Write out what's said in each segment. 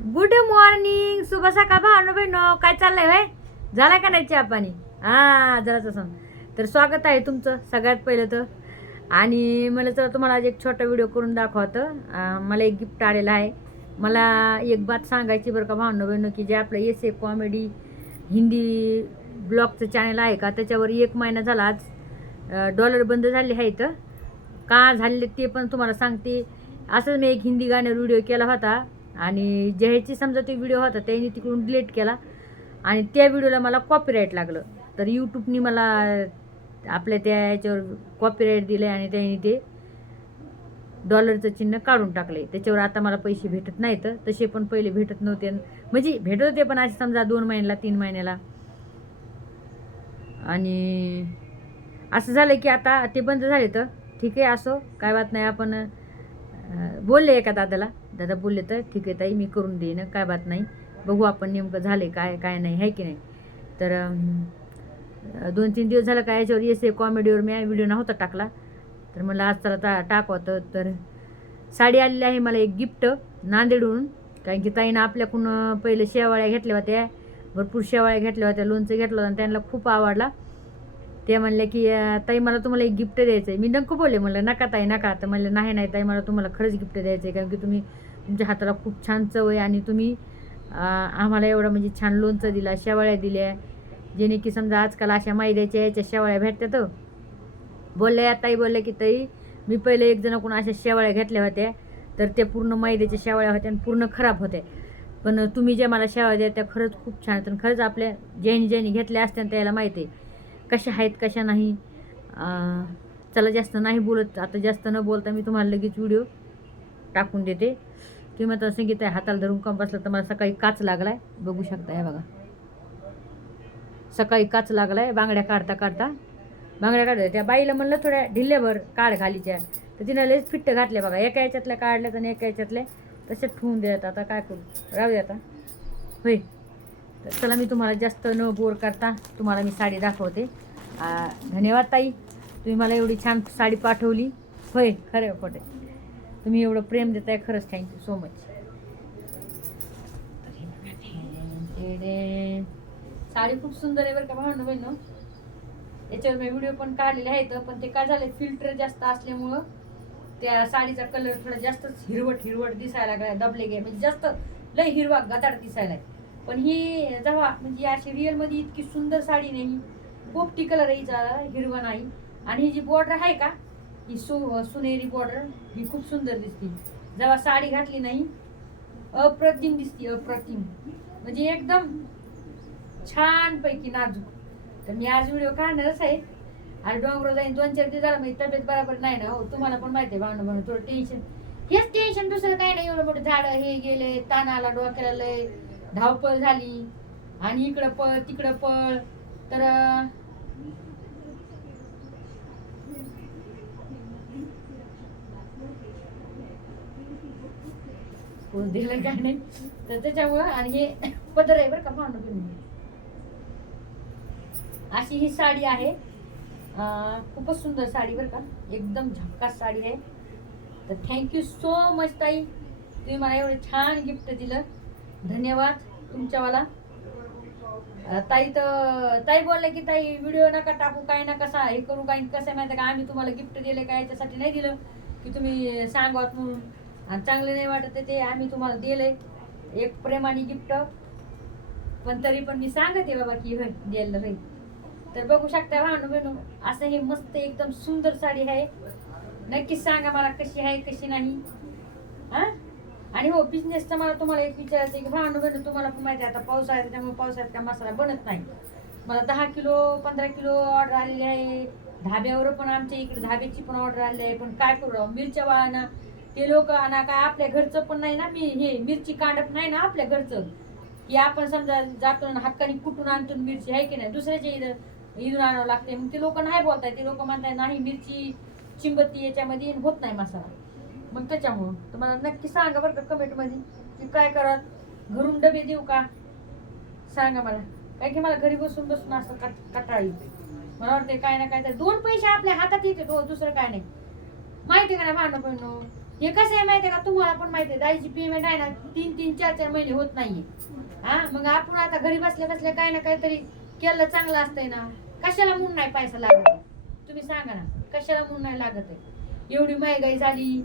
Good morning शुभ सकाळ भावनो बहिणो. काय चाललंय भाई झाला का नाही चहा पाणी? हां जरा तसं. तर स्वागत आहे तुमचं सगळ्यात पहिलं तर. आणि मला तर तुम्हाला आज एक छोटा व्हिडिओ करून दाखवतं. मला एक गिफ्ट आलेलं आहे. मला एक बात सांगायची बरं का भावनो बहिणो की जे आपलं एस ए कॉमेडी हिंदी ब्लॉगचं चॅनल आहे का त्याच्यावर एक महिना झाला आज डॉलर बंद झाले आहेत का झालेले ते पण तुम्हाला सांगते. असंच मी एक हिंदी गाण्यावर व्हिडिओ केला होता. आणि ज्याची समजा ते व्हिडिओ होता त्यांनी तिकडून डिलीट केला. आणि त्या व्हिडिओला मला कॉपीराईट लागलं. तर यूट्यूबनी मला आपल्या त्या याच्यावर कॉपीराईट दिले आणि त्यांनी ते डॉलरचं चिन्ह काढून टाकले त्याच्यावर आता मला पैसे भेटत नाहीत. तसे पण पहिले भेटत नव्हते. म्हणजे भेटत होते पण असे समजा दोन महिन्याला तीन महिन्याला. आणि असं झालं की आता ते बंद झाले तर ठीक आहे असो काय बात नाही आपण बोलले एका दादाला. दादा बोलले तर ठीक आहे ताई मी करून देईन काय बात नाही. बघू आपण नेमकं झाले काय काय नाही आहे की नाही? तर दोन तीन दिवस झालं काय याच्यावर येस कॉमेडीवर मी व्हिडिओ नव्हता टाकला. तर मला आज त्याला ता टाकवतं तर साडी आलेली आहे मला एक गिफ्ट नांदेडहून. कारण की ताईनं आपल्याकडून पहिले शेवाळ्या घेतल्या होत्या. भरपूर शेवाळ्या घेतल्या होत्या लोणचं घेतलं होतं त्यांना खूप आवडला. ते म्हणले की ताई मला तुम्हाला एक गिफ्ट द्यायचं आहे मी नको बोलले म्हणलं नका ताई नका. तर म्हणलं नाही नाही ताई मला तुम्हाला खरंच गिफ्ट द्यायचं आहे कारण की तुम्ही हाताला खूप छान चव आहे आणि तुम्ही आम्हाला एवढं म्हणजे छान लोणचं दिला शेवाळ्या दिल्या जेणे की समजा आजकाल अशा मैद्याच्या याच्या शेवाळ्या भेटतात हो. बोलल्या ताई बोलले की ताई मी पहिले एक जणाकडून अशा शेवाळ्या घेतल्या होत्या तर ते पूर्ण मैद्याच्या शेवाळ्या होत्या आणि पूर्ण खराब होत्या. पण तुम्ही ज्या मला शेवाळ्या द्या त्या खरंच खूप छान आहेत आणि खरंच आपल्या ज्यांनी ज्यांनी घेतल्या असत्या त्याला माहिती आहे. कशा आहेत कशा नाही चला जास्त नाही बोलत आता जास्त न बोलता मी तुम्हाला लगेच व्हिडिओ टाकून देते. तुम्ही आता संगीत आहे हाताला धरून कम बसलं तर मला सकाळी काच लागला आहे बघू शकता हे बघा. सकाळी काच लागला आहे बांगड्या काढता काढता. बांगड्या काढल्या. त्या बाईला म्हणलं थोड्या ढिल्ल्याभर काढ खालीच्या तर तिनं लयच फिट्ट घातल्या बघा. एका याच्यातल्या काढल्या आणि एका याच्यातल्या तसेच ठेवून द्यात आता काय करू? राहू दे आता. होय. तर चला मी तुम्हाला जास्त न बोर करता तुम्हाला मी साडी दाखवते. धन्यवाद ताई. तुम्ही मला एवढी छान साडी पाठवली. होय खरं खोटे तुम्ही एवढं प्रेम देताय खरंच थँक्यू सो मच साडी खूप सुंदर आहे बरं का भावना बहिण याच्यावर मी व्हिडिओ पण काढलेले आहेत पण ते काय झालं फिल्टर जास्त असल्यामुळं त्या साडीचा कलर थोडा जास्तच हिरवट हिरवट दिसायला लागलाय दबले गे म्हणजे जास्त लय हिरवा गदाड दिसायला पण ही जेव्हा म्हणजे अशी रिअलमध्ये इतकी सुंदर साडी नाही पोपटी कलर हिचा हिरवा नाही. आणि ही जी बॉर्डर आहे का ही सु सुनेरी बॉर्डर ही खूप सुंदर दिसते. जेव्हा साडी घातली नाही अप्रतिम दिसते अप्रतिम. म्हणजे एकदम छानपैकी नाजूक. तर मी आज व्हिडिओ काढणारच आहे. आणि डोंगर जाईन दोन चार दिवस झाला म्हणजे तब्येत बरोबर नाही ना हो. तुम्हाला पण माहिती आहे भावना म्हणून थोडं टेन्शन हेच टेन्शन दुसरं काही नाही. एवढं मोठं झाडं हे गेले ताण आला डोक्याला लय. धावपळ झाली. आणि इकडं पळ तिकडं पळ. तर कोण दिलं काय नाही तर त्याच्यामुळं आणि हे पदर आहे बरं का भावना तुम्ही अशी ही साडी आहे. खूपच सुंदर साडी बरं का एकदम झक्कास साडी आहे. तर थँक्यू सो मच ताई. तुम्ही मला एवढं छान गिफ्ट दिलं. धन्यवाद तुमच्यावाला. ताई तर ताई बोलले की ताई व्हिडिओ नका टाकू काय ना कसा हे करू काय कसं आहे माहिती आहे का? आम्ही तुम्हाला गिफ्ट दिले काय याच्यासाठी नाही दिलं. की तुम्ही सांगावत म्हणून. आणि चांगले नाही वाटत ते आम्ही तुम्हाला दिलंय. एक प्रेमाने गिफ्ट पण तरी पण मी सांगते बाबा की होय द्यायला होय तर बघू शकता भानू बहिणू असं हे मस्त एकदम सुंदर साडी आहे. नक्कीच सांगा मला कशी आहे कशी नाही. हा? आणि हो बिझनेसचं मला तुम्हाला एक विचारायचं आहे की भानू बहिणू तुम्हाला पण माहिती आहे आता पाऊस आहे त्यामुळे पावसाळ्यात का मसाला बनत नाही. मला दहा किलो पंधरा किलो ऑर्डर आलेली आहे. धाब्यावर पण आमच्या इकडे धाब्याची पण ऑर्डर आलेली आहे. पण काय करू मिरच्या वाळाना ते लोक आणा काय आपल्या घरचं पण नाही ना मी हे मिरची कांडप नाही ना आपल्या घरचं. की आपण समजा जातो ना हक्काने कुठून आणतो मिरची आहे की नाही? दुसऱ्याच्या इथं इथून आणावं लागते मग ते लोक नाही बोलताय. ते लोक म्हणताय नाही मिरची चिंबत्ती याच्यामध्ये होत नाही मसाला. मग त्याच्यामुळं तर मला नक्की सांगा बरं का कमेंटमध्ये. की काय करत घरून डबे देऊ का? सांगा मला. काय की मला घरी बसून बसून असं कट कटाळ येईल मला वाटते काय ना काय तर दोन पैसे आपल्या हातात येते दुसरं काय नाही. माहिती का नाही भांडण पण हे कसं आहे माहिती आहे का? तुम्हाला पण माहिती आहे दाईची पेमेंट आहे ना तीन तीन चार चार महिने होत नाहीये. हा मग आपण आता घरी बसल्या बसल्या काय ना काहीतरी केलं चांगलं असतंय ना. कशाला म्हणून नाही पैसा लागत? आहे? तुम्ही सांगा ना कशाला म्हणून नाही लागत? आहे एवढी महागाई झाली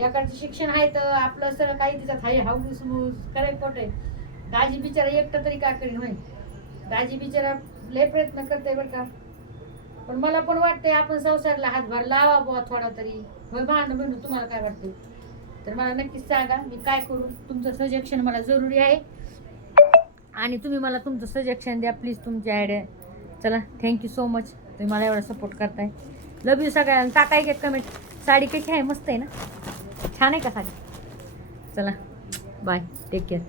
याकडचं शिक्षण आहे तर आपलं सगळं काही तिच्यात आहे हाऊस समूस करे खोट आहे. दाजी बिचारा एकटं तरी का करीन होय? दाजी बिचारा लय प्रयत्न करते बरं का. पण मला पण वाटतंय आपण संसारला हातभार लावा बुवा थोडा तरी. होय भांडण म्हणून तुम्हाला काय वाटते तर मला नक्कीच सांगा मी काय करू? तुमचं सजेक्शन मला जरुरी आहे. आणि तुम्ही मला तुमचं सजेक्शन द्या प्लीज तुमची आयडिया चला थँक्यू सो मच तुम्ही मला एवढा सपोर्ट करताय. लव यू सगळ्यांना. टाकाय घेत कमेंट साडी कशी आहे? मस्त आहे ना? छान आहे का साडी? चला बाय टेक केअर